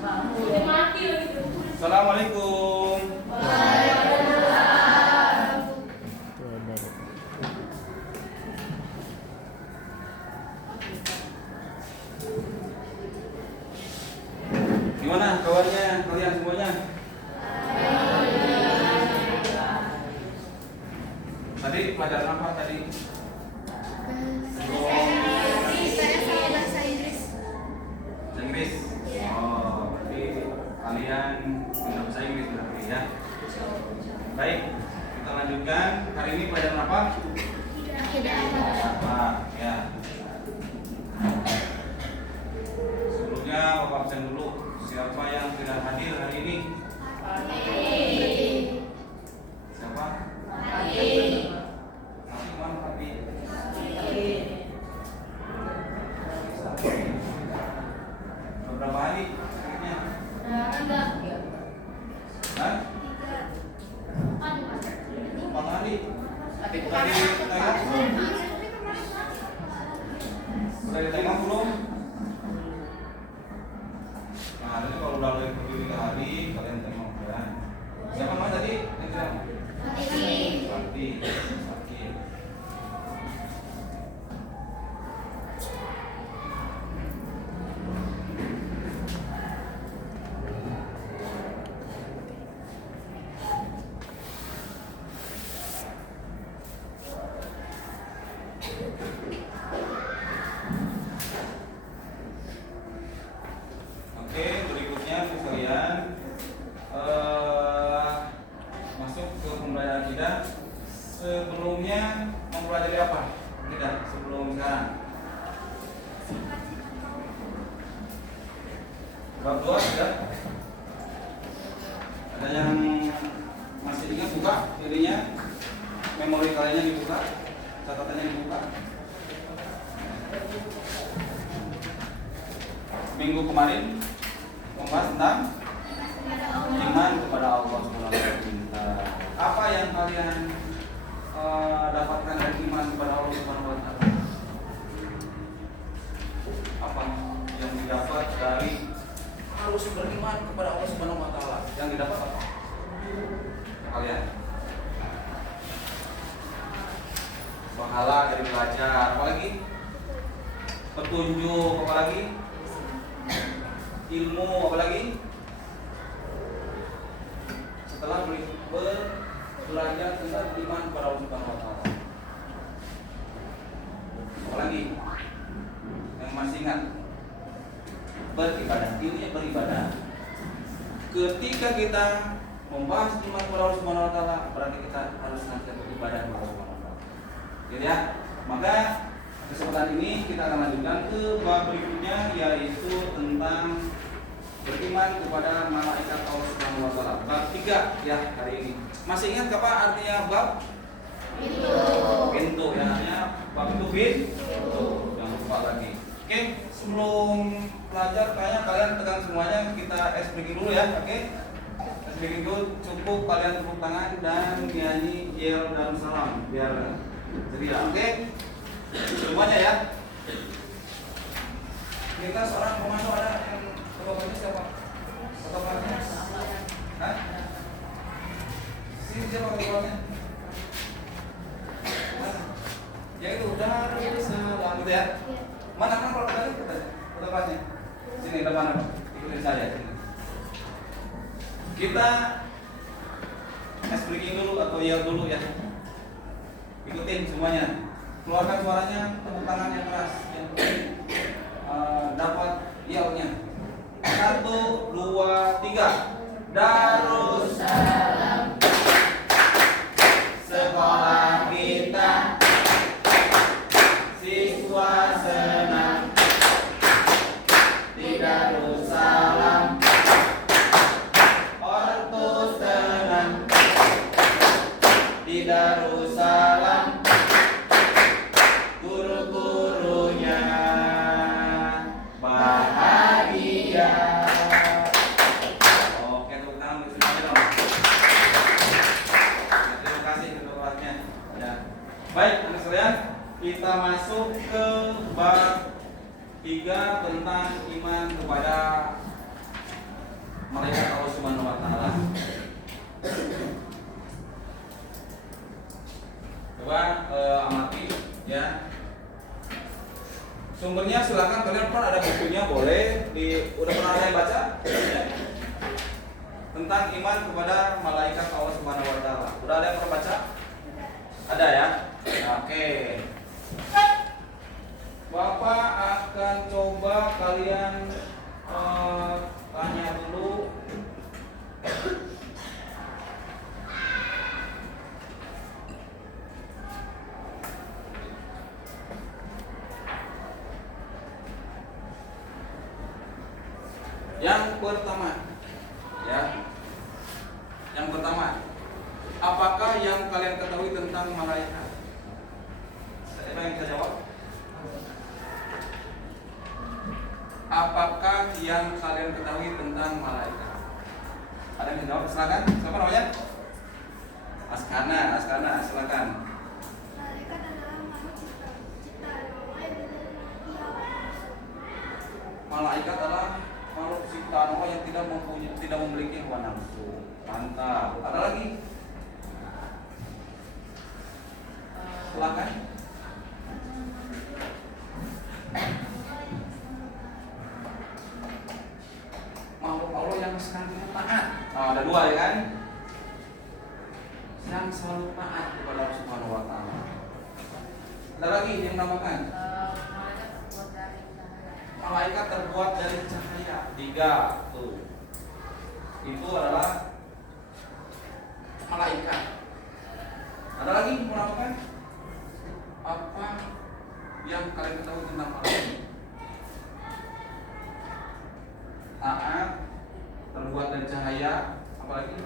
Assalamualaikum. Gimana kabarnya kalian semuanya? Tadi pelajaran apa tadi? Bahasa Inggris. Bahasa Inggris. Oh, berarti kalian punya bahasa Inggris berarti ya. Baik, kita lanjutkan. Hari ini pelajaran apa? Apa? Ya. Sebelumnya Bapak absen dulu. Siapa yang tidak hadir hari ini? Siapa? Hadir mana Papi? Berapa hari sakitnya? Hah? 4 hari. Tadi ditengok belum? Sudah ditengok belum? Nah, nanti kalau udah lebih 3 hari kalian tengok ya. Siapa namanya tadi? Sakti. Oke, berikutnya sekalian masuk ke pembelajaran kita. Sebelumnya mempelajari apa? Tidak, sebelum sekarang. Bab 2 sudah? Ada yang masih ingat buka dirinya? Memori kalian dibuka? Catatannya dibuka? Minggu kemarin membahas tentang iman kepada Allah Subhanahu wa taala. Apa yang kalian dapatkan dari iman kepada Allah Subhanahu wa taala? Apa yang didapat dari harus beriman kepada Allah Subhanahu wa taala? Yang didapat apa? Kalian? Pahala dari belajar, apalagi? Petunjuk, apalagi? Ilmu, apalagi? Setelah belajar tentang iman kepada Allah Subhanahu wa taala. Apalagi? Yang masih ingat? Beribadah, intinya beribadah. Ketika kita membahas iman kepada Allah Subhanahu wa taala, berarti kita harus senantiasa beribadah kepada Allah Subhanahu wa taala. Jadi ya, maka kesempatan ini kita akan lanjutkan ke bab berikutnya, yaitu tentang beriman kepada malaikat Allah Subhanahu wa taala. Bab 3 ya hari ini. Masih ingat apa artinya bab? Pintu ya, artinya bab itu pintu. Jangan lupa lagi. Oke, sebelum belajar kayaknya kalian tekan semuanya, kita ice breaking dulu ya, oke? Ice breaking dulu, cukup kalian tepuk tangan dan nyanyi Yel dan Salam biar ceria, oke? Semuanya ya. Kita seorang komando ada yang bapaknya siapa? Bapaknya? Hah? Sini siapa bapaknya? Ya itu udah Salam gitu ya. Mana kan kalau tadi bapaknya? Sini depan apa? Ikutin saya sini. Kita ice breaking dulu atau yel dulu ya. Ikutin semuanya. Keluarkan suaranya, tepuk tangan yang keras yang dapat yelnya. 1, 2, 3. Darussalam sekolah kita, siswa senang di Darussalam, ortu senang di Darussalam, guru-gurunya bahagia. Oke, tepuk tangan semuanya. mulai baca tentang iman kepada malaikat Allah Subhanahu wa taala. Udah ada yang pernah baca? Ada ya? Oke. Bapak akan coba kalian tanya dulu. Yang pertama, ya. Yang pertama, apakah yang kalian ketahui tentang malaikat? Siapa yang bisa jawab? Apakah yang kalian ketahui tentang malaikat? Ada yang bisa jawab? Silakan. Siapa namanya? Askana, silakan. Malaikat adalah makhluk ciptaan Allah yang Malaikat adalah makhluk ciptaan Allah yang tidak memiliki hawa nafsu. Mantap. Ada lagi? Silakan. Makhluk Allah yang senantiasa taat. Nah, ada dua ya kan? Yang selalu taat kepada Allah Subhanahu wa taala. Ada lagi yang menambahkan? Malaikat terbuat dari cahaya. 3 tuh. Itu adalah malaikat. Ada lagi yang menambahkan? Apa yang kalian ketahui tentang malaikat? Taat, terbuat dari cahaya. Apa lagi?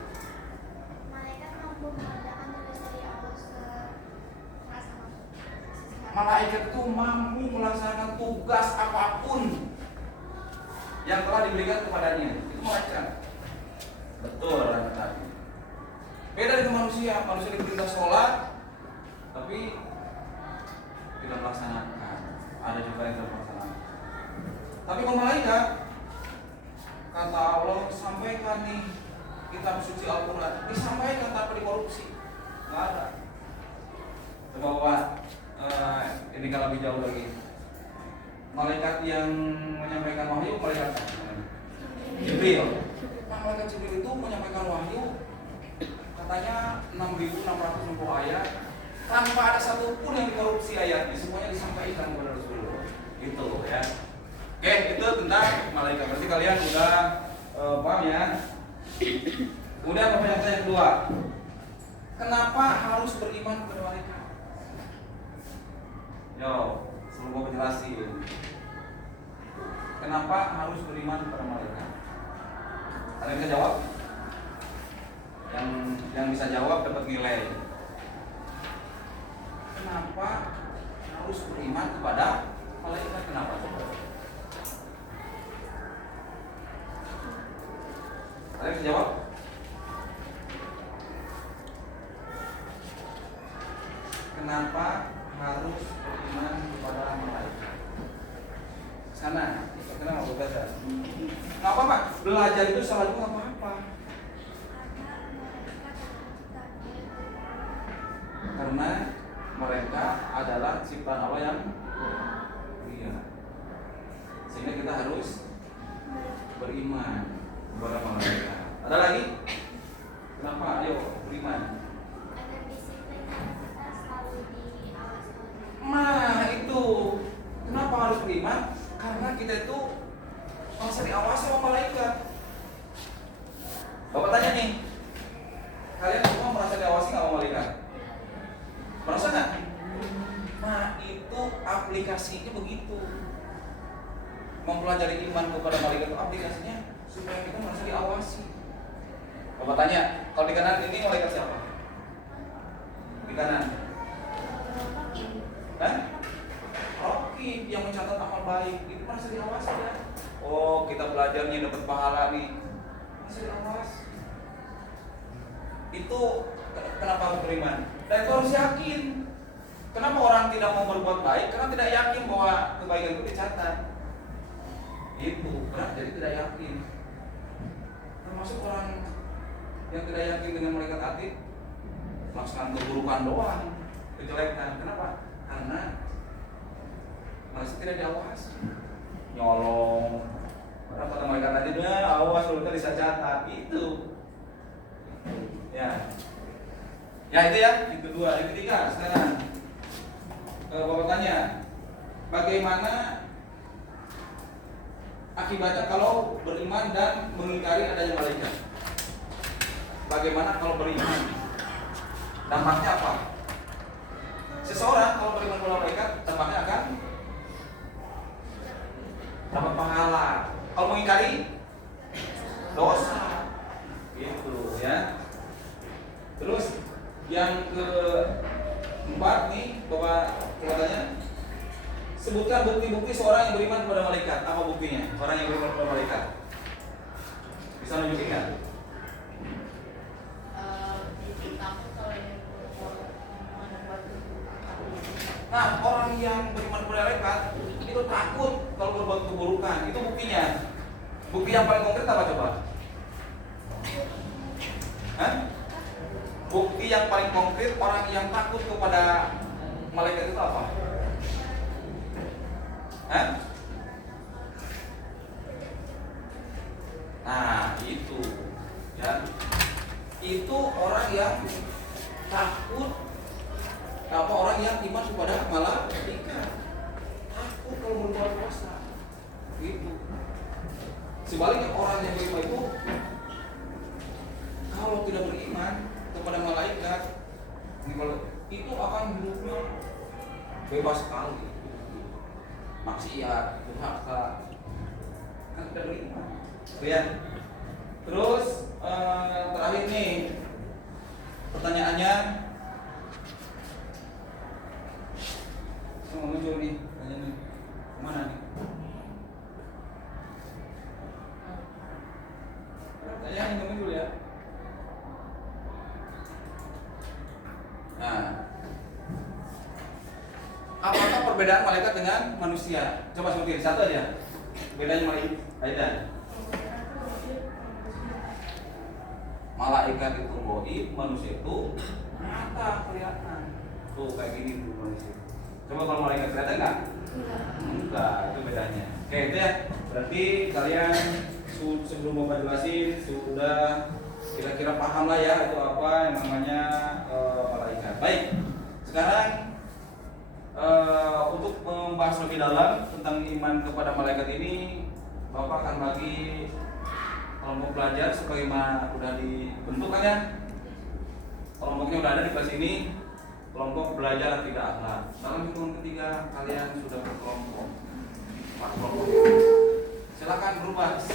malaikat mampu mengadakan tugas dari Allah serasa mampu. Malaikat itu mampu melaksanakan tugas apapun yang telah diberikan kepadanya. Itu malaikat. Betul orang tadi. Beda dengan manusia. Manusia diperintah sholat, tapi tidak melaksanakan. Ada juga yang tidak melaksanakan. Tapi kalau malaikat, kata Allah sampaikan nih kitab suci Al-Quran, disampaikan tanpa dikorupsi. Nggak ada. Coba ini kalau lebih jauh lagi, malaikat yang menyampaikan wahyu malaikat Jibril. Nah, malaikat Jibril itu menyampaikan wahyu katanya 6.660 ayat tanpa ada satupun yang dikorupsi ayatnya, semuanya disampaikan kepada Rasulullah. Gitu ya. Oke, itu tentang malaikat. Berarti kalian udah paham ya. Kemudian pertanyaan yang kedua, kenapa harus beriman kepada malaikat? Yo, sebelum gua jelasin, kenapa harus beriman kepada malaikat? Ada yang bisa jawab? Yang bisa jawab dapat nilai. Kenapa harus beriman kepada malaikat? Kenapa? Ada yang bisa jawab? Kenapa harus beriman kepada malaikat? Sana, kenapa mau belajar? Nggak apa-apa, belajar itu salah juga nggak apa-apa. Karena mereka adalah ciptaan Allah yang mulia. Sehingga kita harus beriman kepada malaikat. Ada lagi? Kenapa? Ayo beriman. Agar disiplin kita selalu diawasi. Nah itu, kenapa harus beriman? Karena kita itu merasa diawasi sama malaikat. Bapak tanya nih, kalian semua merasa diawasi nggak sama malaikat? Merasa nggak? Nah itu aplikasinya begitu. Mempelajari iman kepada malaikat itu aplikasinya supaya kita merasa diawasi. Bapak tanya, kalau di kanan ini malaikat siapa? Di kanan? Hah? Rokib yang mencatat amal baik itu merasa diawasi ya. Oh kita belajarnya dapat pahala nih, merasa diawasi. Itu kenapa harus beriman? Dan itu harus yakin. Kenapa orang tidak mau berbuat baik? Karena tidak yakin bahwa kebaikan itu dicatat. Itu, kenapa jadi tidak yakin? Termasuk orang yang tidak yakin dengan malaikat atid, melaksanakan keburukan doang, kejelekan. Kenapa? Karena masih tidak diawasi, nyolong, Karena kata malaikat tadi awas lu bisa catat itu. Ya. Ya itu ya, yang kedua, yang ketiga sekarang. Bapak tanya, bagaimana akibatnya kalau beriman dan mengingkari adanya malaikat? Bagaimana kalau beriman? Dampaknya apa? Seseorang kalau beriman kepada malaikat, dampaknya akan dapat pahala. Kalau mengingkari, dosa. Gitu ya. Terus yang keempat nih, Bapak katanya, sebutkan bukti-bukti seorang yang beriman kepada malaikat. Apa buktinya? Orang yang beriman kepada malaikat. Bisa nunjukin nggak? Nah, orang yang beriman kepada malaikat itu takut kalau berbuat keburukan. Itu buktinya. Bukti yang paling konkret apa coba? Hah? Bukti yang paling konkret orang yang takut kepada malaikat itu apa? Hah? Nah, itu ya. Itu orang yang takut, apa orang yang iman kepada malaikat. Takut kalau berbuat dosa. Gitu. Sebaliknya orang yang beriman itu kalau tidak beriman kepada malaikat, itu akan hidupnya bebas sekali. Maksiat, durhaka, kan tidak beriman. Lihat. Terus terakhir nih pertanyaannya, mau muncul nih, tanya nih, kemana nih? Pertanyaan yang muncul ya. Nah, apakah perbedaan malaikat dengan manusia? Coba sebutin satu aja. Bedanya malaikat, Aidan. Malaikat itu goib, manusia itu nyata kelihatan. Tuh kayak gini tuh manusia. Coba kalau malaikat kelihatan nggak? Enggak, itu bedanya. Oke itu ya. Berarti kalian sebelum Bapak jelasin sudah kira-kira paham lah ya itu apa yang namanya malaikat. Baik, sekarang untuk membahas lebih dalam tentang iman kepada malaikat ini, Bapak akan bagi kelompok belajar sebagaimana sudah dibentuk kan ya. Kelompoknya sudah ada di kelas ini. Kelompok belajar tidak akhlak. Dalam hitungan ketiga kalian sudah berkelompok. 4 kelompok. Silakan berubah. 1.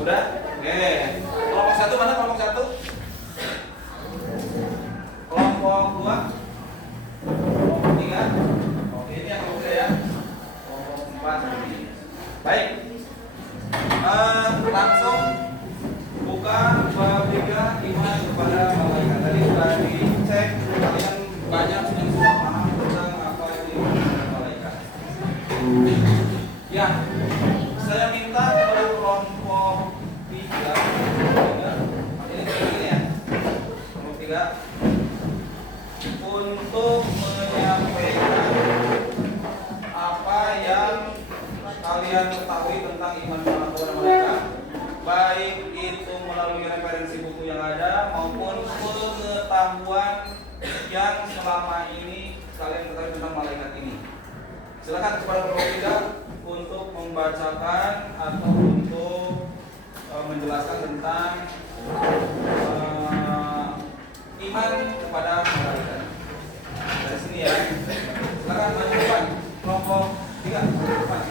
Udah? Oke. Kelompok 1 mana kelompok 1? Kelompok 2? Kelompok 3? Oke, ini yang kelompok 3 ya. Kelompok 4 ini. Baik. Langsung buka bab 3 iman kepada malaikat. Tadi sudah dicek, kalian banyak yang sudah paham tentang apa itu iman kepada malaikat. Ya, saya minta kepada kelompok 3 ini ya, kelompok 3 untuk menyampaikan apa yang kalian ketahui tentang iman kepada malaikat, baik itu melalui referensi buku yang ada maupun pengetahuan yang selama ini kalian ketahui tentang malaikat ini. Silakan kepada kelompok 3 untuk membacakan atau untuk menjelaskan tentang iman kepada malaikat. Dari sini ya. Silakan maju depan. Kelompok 3 depan.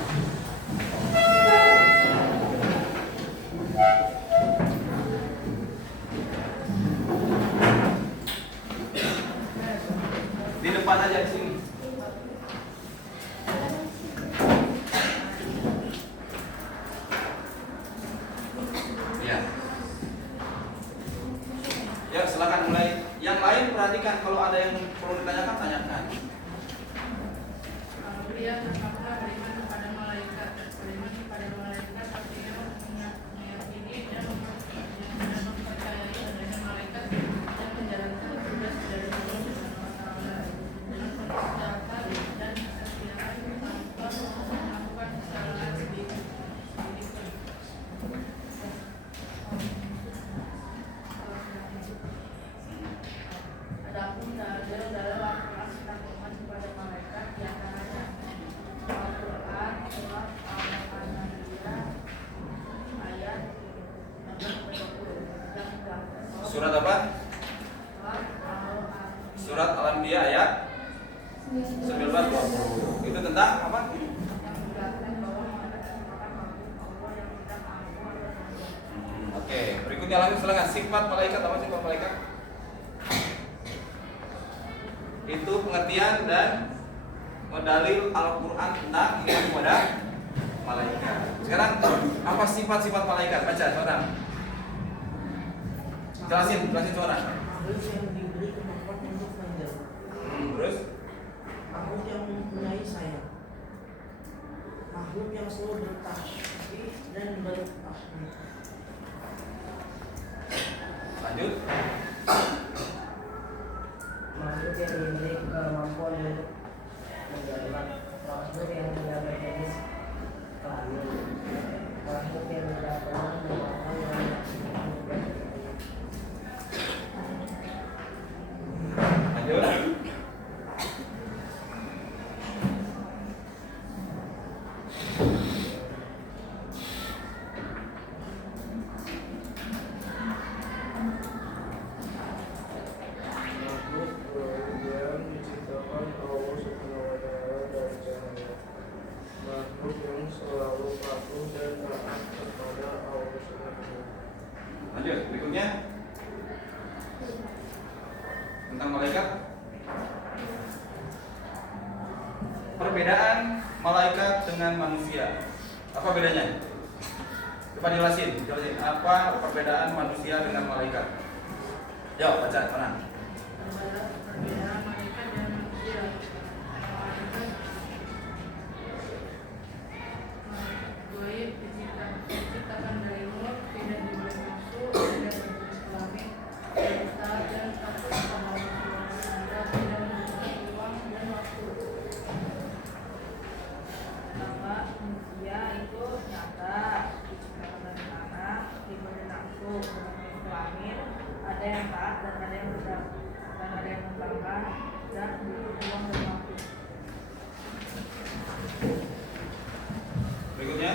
Ya. Ya, silakan mulai. Yang lain perhatikan, kalau ada yang perlu ditanyakan, tanyakan. Kemudian apakah beriman kepada malaikat? Beriman kepada malaikat artinya meyakini dan mempercayai adanya malaikat yang menjalankan tugas dari Allah Subhanahu wa taala dengan penuh kesehatan dan kesetiaan tanpa melakukan kesalahan sedikit pun. Adapun dalil dalam Al-Quran tentang beriman kepada malaikat di antaranya Al-Quran surat Al-Anbiya ayat 16-20 Surat apa? Surat Al-Anbiya ayat 19-20. Itu tentang apa? yang menjelaskan bahwa malaikat merupakan makhluk Allah yang tidak mampu atau sombong. Oke, berikutnya langsung silakan. Sifat malaikat apa sifat malaikat? Itu pengertian dan dalil Al-Quran tentang iman kepada malaikat. Sekarang apa sifat-sifat malaikat? Baca seorang. Jelasin seorang. Makhluk yang diberi kemampuan untuk menjelma. Terus Makhluk yang mempunyai sayap. Makhluk yang selalu bertasbih dan bertasbih. lanjut. Makhluk yang diberi kemampuan untuk menjelma, makhluk yang menjaga jenis kelamin, makhluk yang tidak pernah memakan yang Lanjut. Makhluk yang diciptakan Allah Subhanahu wa taala dari cahaya. Makhluk yang selalu patuh dan taat kepada Allah Subhanahu wa taala. Lanjut. Berikutnya tentang malaikat. Perbedaan malaikat dengan manusia. Apa bedanya? Coba jelasin. Apa perbedaan manusia dengan malaikat? Yuk, baca, tenang. Perbedaan malaikat dan manusia. Malaikat goib diciptakan dari nur, tidak diberi nafsu, tidak berjenis kelamin, berdosa dan takut kepada Allah Subhanahu wa taala, tidak membutuhkan uang dan waktu. Bahwa manusia itu nyata diciptakan dari tanah, diberi nafsu, berjenis kelamin, ada yang taat dan ada yang tidak, dan ada yang membangkang dan butuh uang dan waktu. Berikutnya.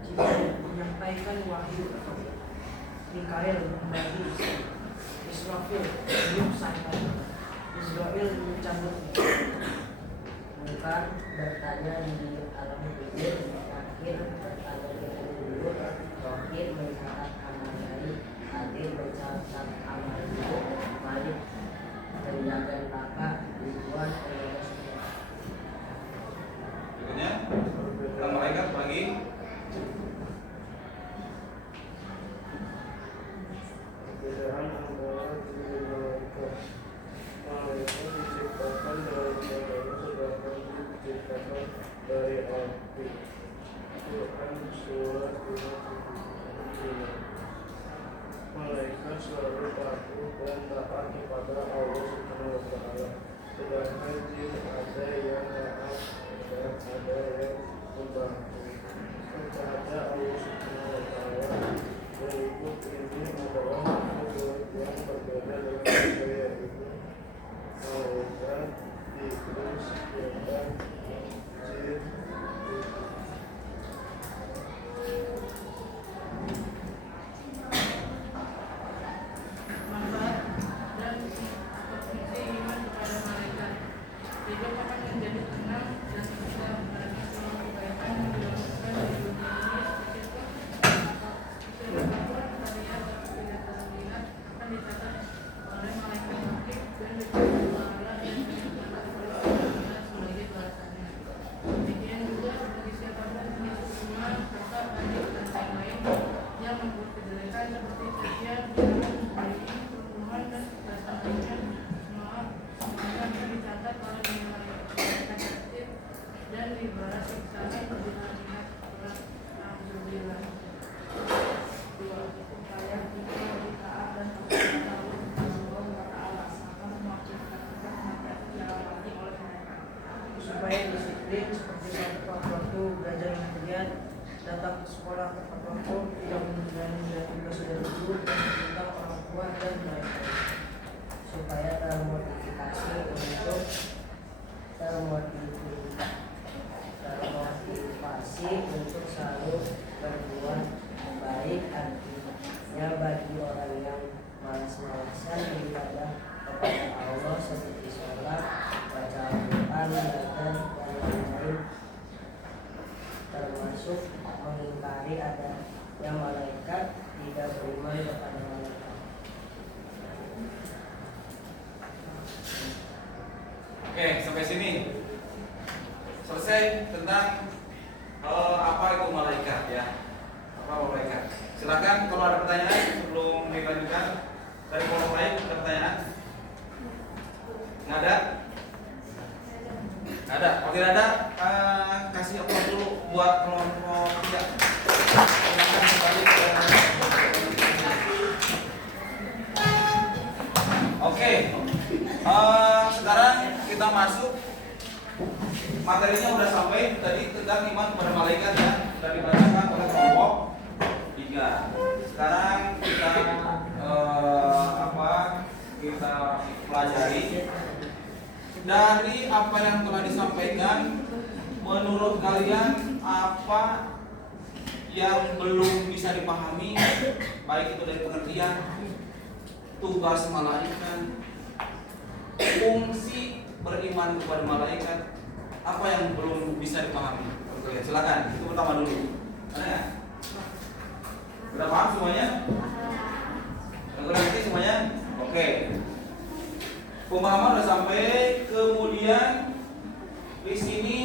Jika menyampaikan wahyu, Mikael membagi Israfil belum sampai. Israel mencabut. Munkar bertanya di alam kubur, Nakir bertanya di kubur, Rokir mencatat amal baik, Adil mencatat amal buruk, Malik menjaga neraka, Ridwan penjaga surga. Berikutnya tentang malaikat lagi. Perbedaan antara tiga malaikat. Malaikat diciptakan dari cahaya, sedangkan jin diciptakan dari api. Quran surat 5. Malaikat selalu patuh dan taat kepada Allah Subhanahu wa taala. Sedangkan jin ada yang taat dan ada yang membantu kepada Allah Subhanahu wa taala. Berikut ini adalah makhluk yang berbeda dengan mereka, yaitu malaikat, iblis, setan, jin. Manfaat dan fungsi iman kepada malaikat. Hidup akan menjadi tenang dan susah karena semua kebaikan yang dilakukan di dunia ini sedikit pun karya dan tidak terlihat akan dicatat alasan beribadah kepada Allah seperti sholat, baca Al-Quran, dan lain-lain, termasuk mengingkari adanya malaikat, tidak beriman kepada malaikat. Oke, sampai sini selesai tentang apa itu malaikat ya. Apa malaikat? Silakan kalau ada pertanyaan sebelum dilanjutkan dari kelompok lain. Ada pertanyaan? Nggak ada? Nggak ada. Kalau tidak ada, kasih aplaus dulu buat kelompok 3. Silakan kembali ke. Oke. Sekarang kita masuk. Materinya udah sampai tadi tentang iman kepada malaikat ya, sudah dibacakan oleh kelompok 3. Sekarang kita kita pelajari dari apa yang telah disampaikan. Menurut kalian apa yang belum bisa dipahami, baik itu dari pengertian, tugas malaikat, fungsi beriman kepada malaikat, apa yang belum bisa dipahami? Oke, silakan. Itu pertama dulu. Ada nggak? Sudah paham semuanya? Sudah ngerti semuanya? Oke. Pemahaman sudah sampai. Kemudian di sini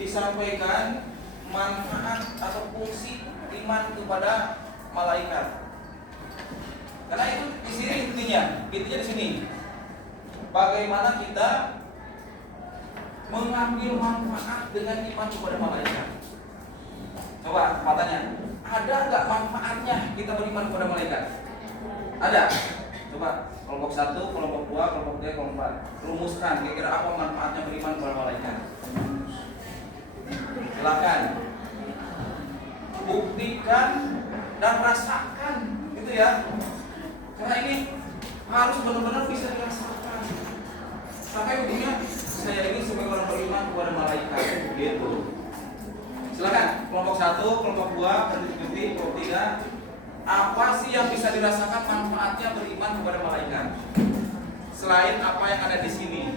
disampaikan manfaat atau fungsi iman kepada malaikat. Karena itu di sini intinya di sini. Bagaimana kita mengambil manfaat dengan iman kepada malaikat? Coba katanya, ada nggak manfaatnya kita beriman kepada malaikat? Ada. Coba kelompok 1, kelompok 2, kelompok 3, kelompok 4. Rumuskan kira-kira apa manfaatnya beriman kepada malaikat? Silakan. Buktikan dan rasakan, gitu ya. Karena ini harus benar-benar bisa dirasakan. Sampai ujungnya saya ini sebagai orang beriman kepada malaikat, gitu. Silakan kelompok 1, kelompok 2, berhenti, kelompok 3. Apa sih yang bisa dirasakan manfaatnya beriman kepada malaikat? Selain apa yang ada di sini,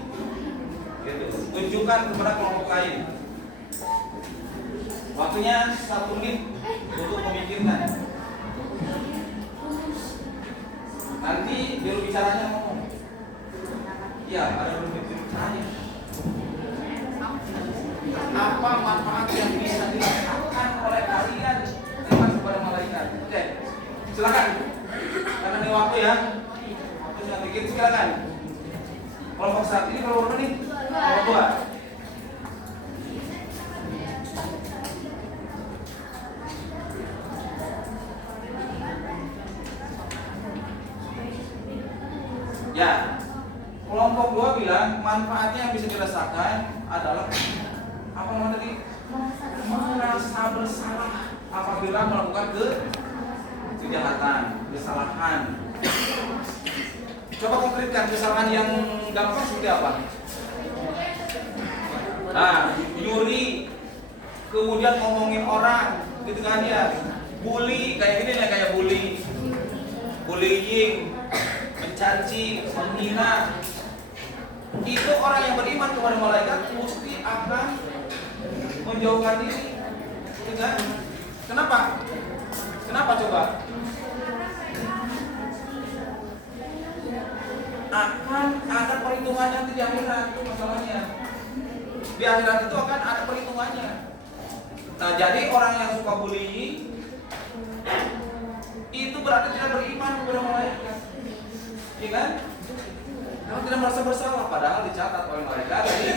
gitu. Tunjukkan kepada kelompok lain. Waktunya 1 menit untuk memikirkan. Nanti juru bicaranya ngomong. Iya, ada juru bicaranya. Apa manfaat yang bisa dirasakan oleh kalian beriman kepada malaikat? Oke, silakan. Karena ini waktu ya. Waktu sudah bikin, silakan. Kelompok 1 ini kalau berapa nih? Kelompok 2. Ya, kelompok 2 bilang manfaatnya yang bisa dirasakan adalah apa namanya tadi? Merasa bersalah apabila melakukan kejahatan, kesalahan. Coba konkretkan kesalahan yang gampang seperti apa? Nah, nyuri, kemudian ngomongin orang, gitu kan ya? Bully, kayak gini nih, kayak bullying, mencaci, menghina. Itu orang yang beriman kepada malaikat mesti akan menjauhkan diri, gitu kan? Kenapa? Kenapa coba? Akan ada perhitungannya di akhirat, itu masalahnya. Di akhirat itu akan ada perhitungannya. Nah, jadi orang yang suka bullying itu berarti tidak beriman kepada malaikat, iya kan? Karena tidak merasa bersalah, padahal dicatat oleh malaikat tadi.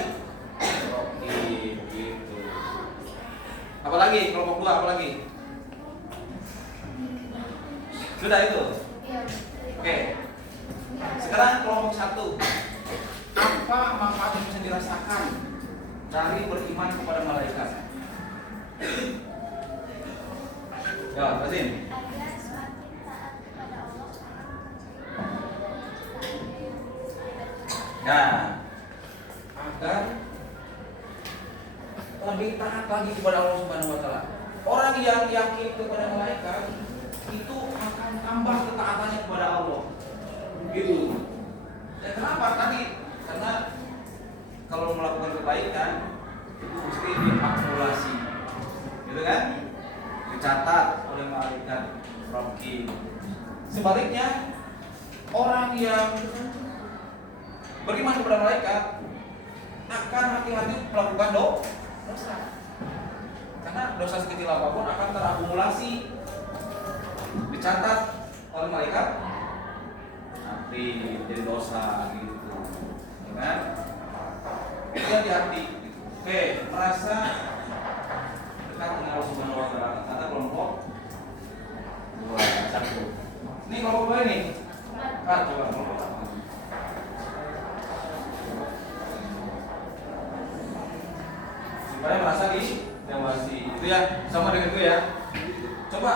Gitu. Apalagi kelompok 2, apalagi? Sudah itu. Oke. Sekarang kelompok 1. Apa manfaat yang bisa dirasakan dari beriman kepada malaikat? Ya, Razin. Agar semakin taat kepada Allah Nah, agar lebih taat lagi kepada Allah Subhanahu wa taala. Orang yang yakin kepada malaikat itu akan tambah ketaatannya kepada Allah. Gitu. Ya kenapa tadi? Karena kalau melakukan kebaikan itu mesti diakumulasi, gitu kan? Dicatat oleh malaikat Raqib. Sebaliknya, orang yang beriman kepada malaikat akan hati-hati melakukan dosa. Karena dosa sekecil apapun akan terakumulasi, dicatat oleh malaikat nanti jadi dosa gitu, ya kan? Itu hati-hati. Oke, merasa dekat dengan Allah Subhanahu Wa Taala. Kata kelompok dua, satu. Ini kelompok dua ini. Coba kelompok satu. Supaya merasa diawasi. Itu ya, sama dengan itu ya. Coba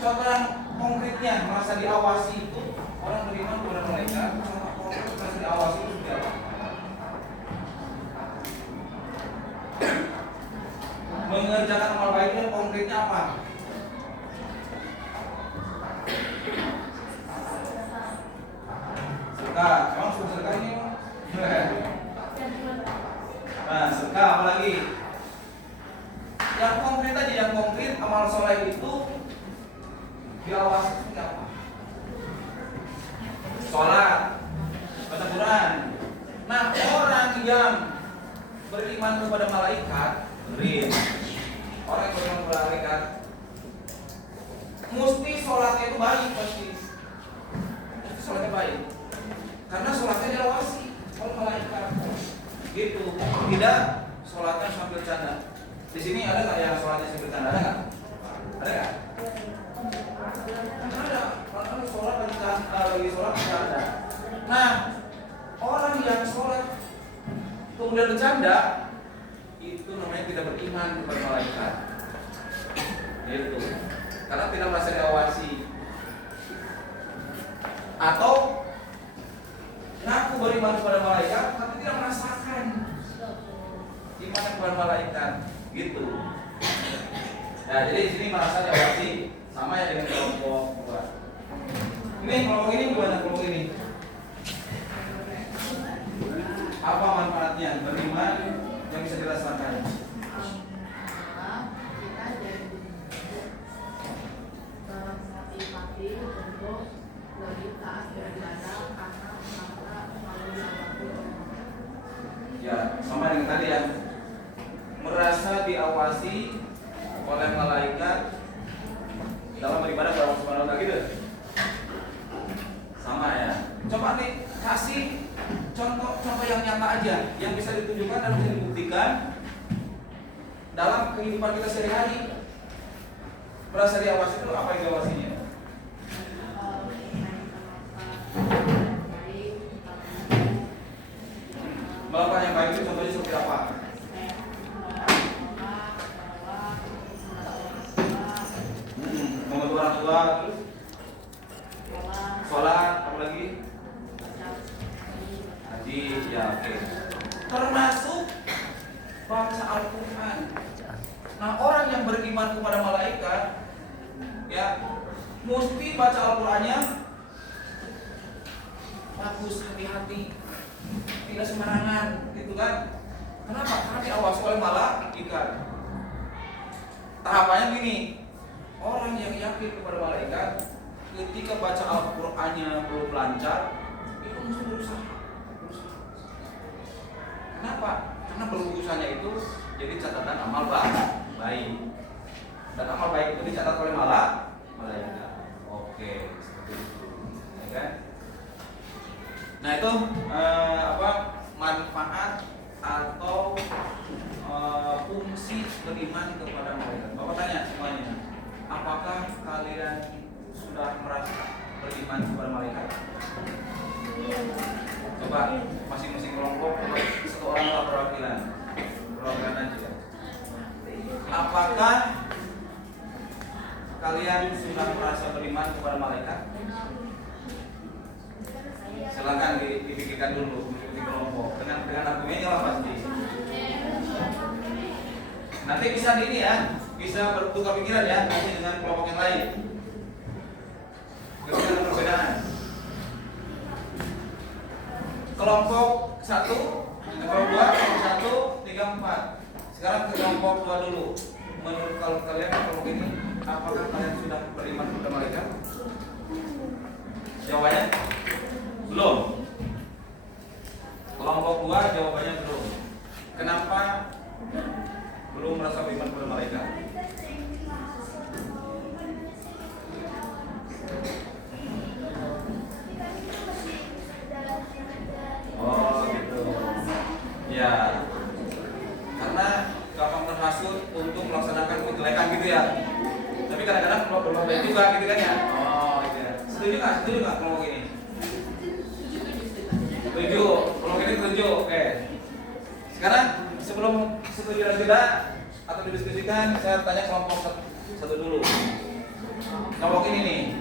contoh yang konkretnya merasa diawasi itu orang beriman kepada malaikat. Contoh konkret merasa diawasi itu seperti apa? Mengerjakan amal baiknya konkretnya apa? Sedekah, emang sudah sedekah ini? Nah, sedekah apa lagi? Yang konkret aja, yang konkret amal soleh itu diawasi seperti apa? Sholat, baca Quran. Nah, orang yang beriman kepada malaikat, orang yang beriman kepada malaikat, mesti sholatnya itu baik pasti. Mesti sholatnya baik. Karena sholatnya diawasi oleh malaikat. Gitu. Tidak sholatnya sambil canda. Di sini ada nggak yang sholatnya sambil canda? Ada nggak? Ada nggak? Ada. Orang sholat lagi sholat bercanda. Nah, orang yang sholat kemudian bercanda itu namanya tidak beriman kepada malaikat. Gitu. Karena tidak merasa diawasi. Atau ngaku beriman kepada malaikat tapi tidak merasakan iman kepada malaikat, gitu. Nah, jadi di sini merasa diawasi sama ya dengan kelompok dua. Ini kelompok ini gimana kelompok ini? Apa manfaatnya beriman yang bisa dirasakan? Kita jadi termotivasi untuk lebih taat beribadah karena merasa melalui apapun. Ya, sama dengan tadi ya. Merasa diawasi oleh malaikat dalam beribadah kepada Allah Subhanahu wa taala gitu. Sama ya. Coba nih kasih contoh yang nyata aja yang bisa ditunjukkan dan bisa dibuktikan dalam kehidupan kita sehari-hari. Merasa diawasi itu apa yang diawasinya? Melakukan yang baik itu contohnya seperti apa? Membantu orang tua, terus sholat, apa lagi? Haji, ya oke. Termasuk baca Al-Quran. Nah, orang yang beriman kepada malaikat, ya, mesti baca Al-Qurannya bagus, hati-hati, tidak sembarangan, gitu kan? Kenapa? Karena diawasi oleh malaikat. Tahapannya gini, orang yang yakin kepada malaikat, ketika baca Al-Qurannya belum lancar, itu mesti berusaha. Kenapa? Karena berusahanya itu jadi catatan amal baik. Dan amal baik itu dicatat oleh malaikat. Oke, seperti itu. Ya kan? Nah, itu manfaat atau fungsi beriman kepada malaikat. Bapak tanya semuanya, apakah kalian sudah merasa beriman kepada malaikat? Coba masing-masing kelompok satu orang lah perwakilan aja. Apakah kalian sudah merasa beriman kepada malaikat? Silakan dipikirkan dulu di kelompok dengan argumennya lah pasti. Nanti bisa ini ya, bisa bertukar pikiran ya nanti dengan kelompok yang lain. Kita ada perbedaan. kelompok 1, kelompok 2, kelompok 1, 3, 4. Sekarang ke kelompok 2 dulu. Menurut kalau kalian kelompok ini, apakah kalian sudah beriman kepada malaikat? Jawabannya belum. Kelompok 2 jawabannya belum. Kenapa belum merasa beriman kepada malaikat? Oh gitu. Ya, karena gampang terhasut untuk melaksanakan kejelekan gitu ya. Tapi kadang-kadang kalau berbuat baik juga gitu kan ya. Oh iya. Setuju nggak? Setuju nggak kelompok ini? Setuju. Kelompok ini setuju. Oke. Sekarang sebelum setuju dan tidak atau didiskusikan, saya tanya kelompok satu dulu. Kelompok ini nih,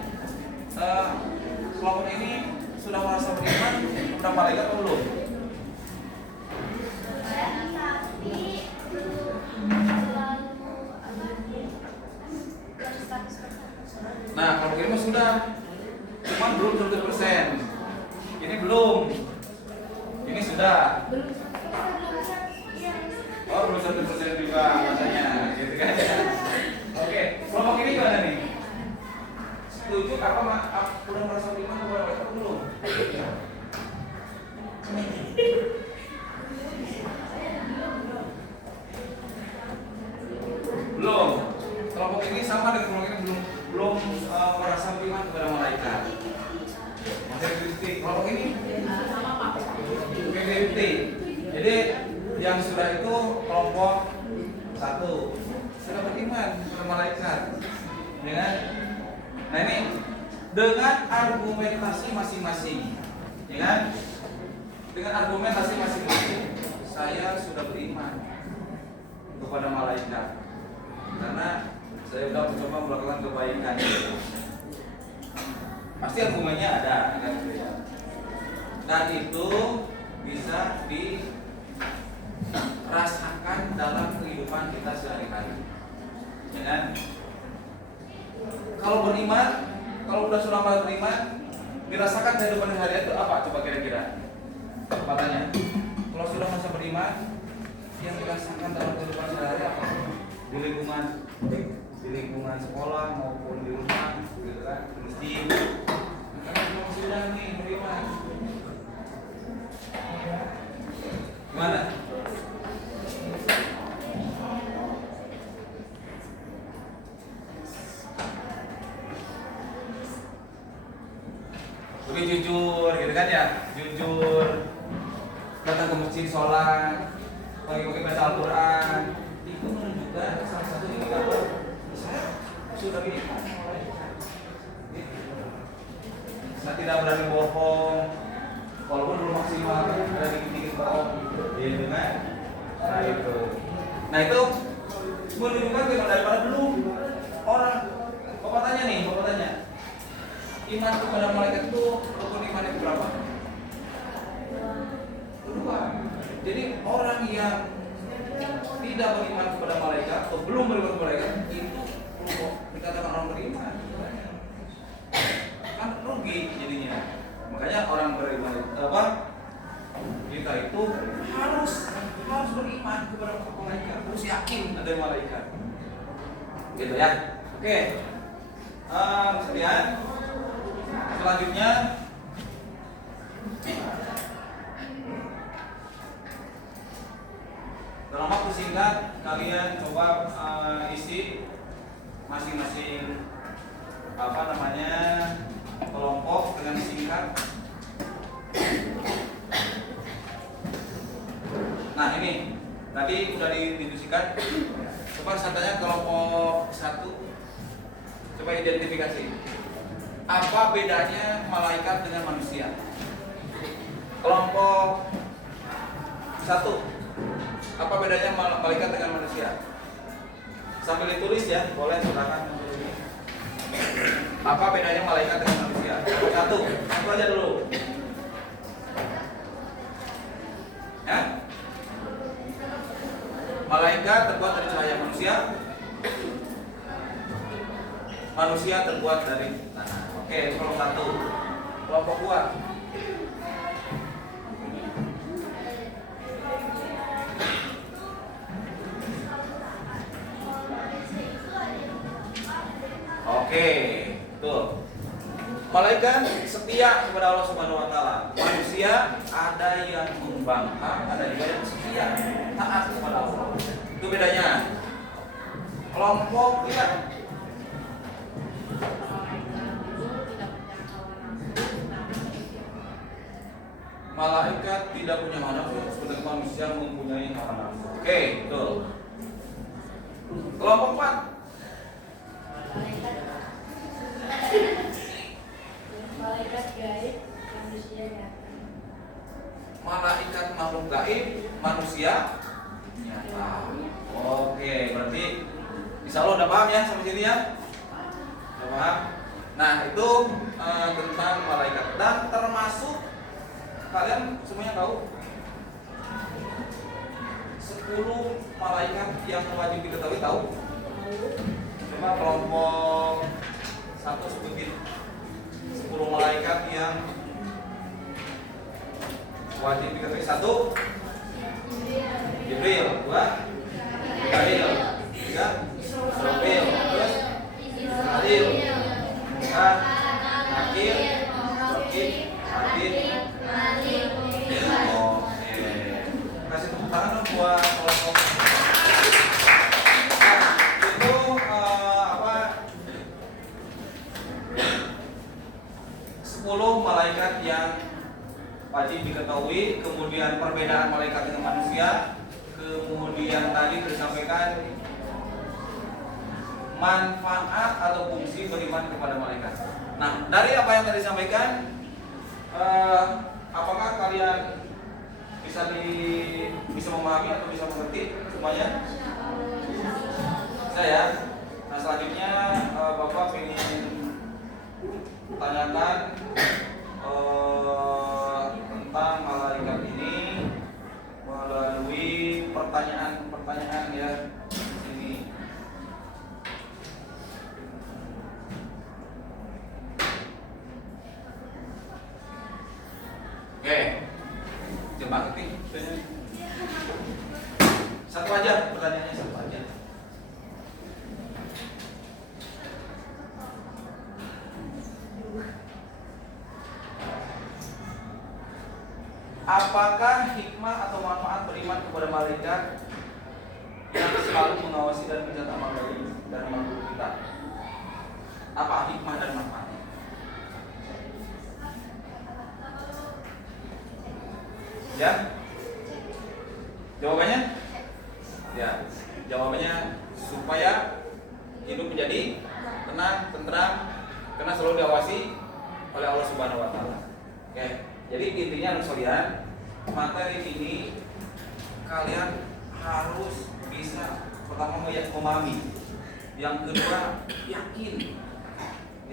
kelompok ini sudah merasa beriman kepada malaikat atau belum? Tapi belum terlalu Nah, kalau ini mah sudah, cuman belum 100%. Ini belum. Ini sudah. Oh, belum 100% juga katanya, gitu kan ya. Oke, kelompok ini gimana nih? Setuju apa udah merasa beriman kepada malaikat atau belum? Belum. Kelompok ini sama dengan kelompok ini belum merasa beriman kepada malaikat. Masih kritik. Kelompok ini 50. Jadi yang sudah itu kelompok 1 sudah beriman kepada malaikat, ya kan? Nah ini dengan argumentasi masing-masing, ya kan? Dengan argumentasi masing-masing, saya sudah beriman kepada malaikat karena saya sudah mencoba melakukan kebaikan. Pasti argumennya ada, kan? Dan itu bisa dirasakan dalam kehidupan kita sehari-hari, ya kan? Kalau beriman, kalau sudah mulai beriman, dirasakan kehidupan sehari-hari itu apa? Coba kira-kira. Katanya, kalau sudah masa beriman, yang dirasakan dalam kehidupan sehari-hari apa? Di lingkungan sekolah maupun di rumah, gitu kan? Di masjid. Karena sudah nih beriman. Gimana? Lebih jujur gitu kan ya, jujur datang ke masjid sholat, pagi-pagi baca Al-Quran, itu menunjukkan salah satu indikator saya sudah beriman. Saya tidak berani bohong, walaupun belum maksimal, ada dikit-dikit bohong, gitu kan? Nah itu menunjukkan bagaimana daripada belum orang. Bapak tanya, iman kepada malaikat itu rukun iman yang berapa? Kedua. Jadi orang yang tidak beriman kepada malaikat atau belum beriman kepada malaikat itu dikatakan orang beriman. Kan rugi jadinya. Makanya orang beriman kita itu harus beriman kepada malaikat, harus yakin ada malaikat. Gitu ya. Oke. Kemudian selanjutnya dalam waktu singkat kalian coba isi masing-masing kelompok dengan singkat. Nah ini tadi sudah didiskusikan. Coba saya tanya kelompok 1, coba identifikasi. Apa bedanya malaikat dengan manusia? Kelompok 1, apa bedanya malaikat dengan manusia? Sambil ditulis ya, boleh silakan. Apa bedanya malaikat dengan manusia? Satu aja dulu. Ya? Malaikat terbuat dari cahaya manusia. Manusia terbuat dari tanah. Oke, kelompok 1. Kelompok 2. Malaikat setia kepada Allah Subhanahu wa taala. Manusia ada yang membangkang, ada juga yang setia taat kepada Allah. Itu bedanya. Kelompok tidak. Malaikat tidak punya hawa nafsu, sebenarnya manusia mempunyai hawa nafsu. Oke, betul. Kelompok 4. Malaikat gaib, manusia nyata. Malaikat makhluk gaib, manusia nyata. Oke, berarti insya Allah udah paham ya sampai sini ya? Udah paham? Nah, itu tentang malaikat. Dan termasuk kalian semuanya tahu 10 malaikat yang wajib diketahui, tahu? Coba kelompok 1 sebutin 10 malaikat yang wajib diketahui. 1 Jibril, 2 Mikail, 3 Israfil, terus Adil, Musa, Nakir, Rokib, Adil. Oke, kasih tepuk tangan dong buat kelompok. Nah, itu apa? 10 malaikat yang wajib diketahui, kemudian perbedaan malaikat dengan manusia, kemudian tadi disampaikan manfaat atau fungsi beriman kepada malaikat. Nah, dari apa yang tadi disampaikan, apakah kalian bisa memahami atau bisa mengerti semuanya? Saya. Nah, selanjutnya Bapak ingin tanyakan tentang malaikat ini melalui pertanyaan-pertanyaan ya ini. Oke, jembak ini. Satu aja pertanyaannya, satu aja. Apakah hikmah atau manfaat beriman kepada malaikat yang selalu mengawasi dan mencatat amal baik dan makhluk kita? Apa hikmah dan manfaatnya? Ya? Jawabannya? Ya, jawabannya supaya hidup menjadi tenang, tentram, karena selalu diawasi oleh Allah Subhanahu wa taala. Oke. Jadi intinya anak sekalian, materi ini kalian harus bisa pertama memahami, yang kedua yakin,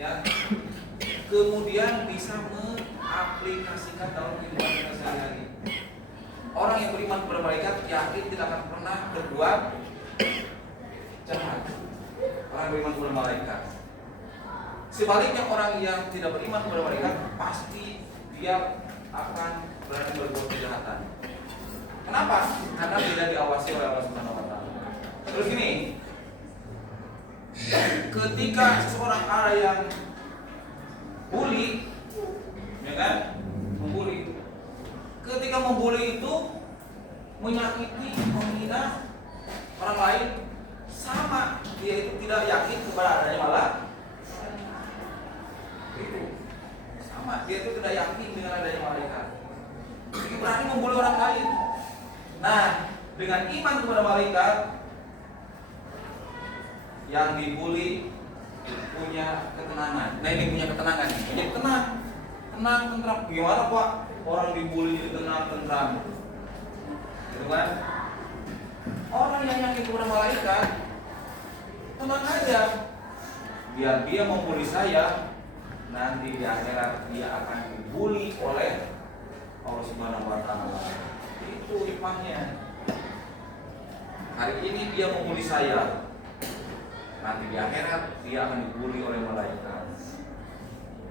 ya, kemudian bisa mengaplikasikan dalam kehidupan kita sehari-hari. Orang yang beriman kepada malaikat yakin tidak akan pernah berbuat jahat. Orang yang beriman kepada malaikat. Sebaliknya orang yang tidak beriman kepada malaikat pasti dia akan berani berbuat kejahatan. Kenapa? Karena tidak diawasi oleh Allah Subhanahu wa taala. Terus gini, ketika seseorang ada yang bully, ya kan? Membuli. Ketika membuli itu menyakiti, menghina orang lain, sama dia itu tidak yakin kepada adanya malah itu. Dia itu tidak yakin dengan adanya malaikat. Jadi berani membuli orang lain. Nah, dengan iman kepada malaikat, yang dibuli punya ketenangan. Nah, ini punya ketenangan. Jadi tenang, tentram. Gimana Pak? Orang dibuli jadi tenang, tentram. Gitu kan? Orang yang yakin kepada malaikat, tenang aja. Biar dia membuli saya, nanti di akhirat dia akan dibully oleh Allah Subhanahu wa taala. Itu hikmahnya. Hari ini dia membuli saya, nanti di akhirat dia akan dibully oleh malaikat.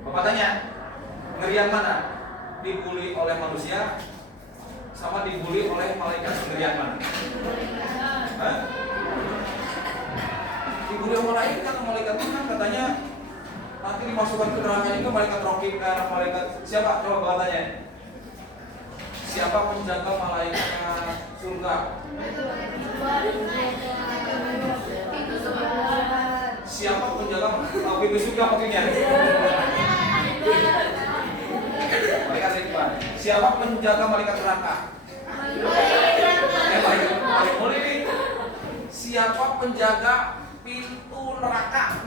Bapak tanya, ngerian mana? Dibully oleh manusia sama dibully oleh malaikat, ngerian mana? Hah? Dibully oleh malaikat, malaikat kan katanya nanti dimasukkan ke neraka itu malaikat rokib, malaikat siapa? Coba bapak tanya. Siapa penjaga malaikat surga? Siapa penjaga pintu surga maksudnya? Malaikat Ridwan. Siapa penjaga malaikat neraka? Malaikat boleh nih. Siapa penjaga pintu neraka?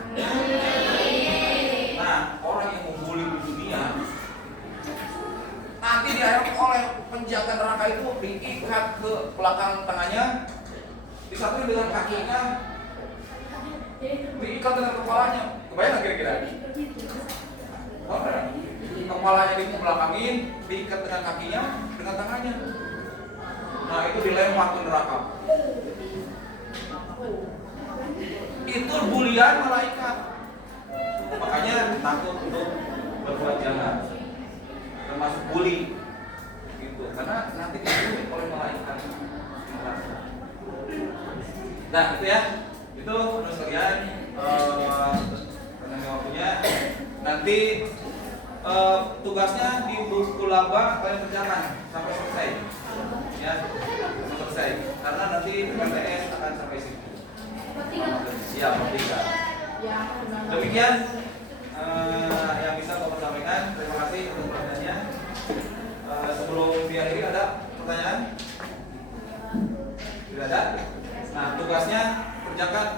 Nah, orang yang membuli di dunia nanti di akhirat oleh penjaga neraka itu diikat ke belakang tangannya, disatuin dengan kakinya, diikat dengan kepalanya. Kebayang nggak kira-kira? Kepalanya dibelakangin, diikat dengan kakinya, dengan tangannya. Nah, itu dilempar ke neraka. Itu bulian malaikat. Makanya takut untuk berbuat jahat, termasuk bully, gitu. Karena nanti dibully oleh malaikat. Nah, itu ya. Itu menurut sekalian karena waktunya. Nanti tugasnya di buku laba kalian kerjakan sampai selesai. Ya, sampai selesai. Karena nanti PTS akan sampai situ. Siap, tiga. Demikian yang bisa Bapak sampaikan. Terima kasih untuk pertanyaannya. Sebelum diakhiri ada pertanyaan? Tidak ada. Nah, tugasnya kerjakan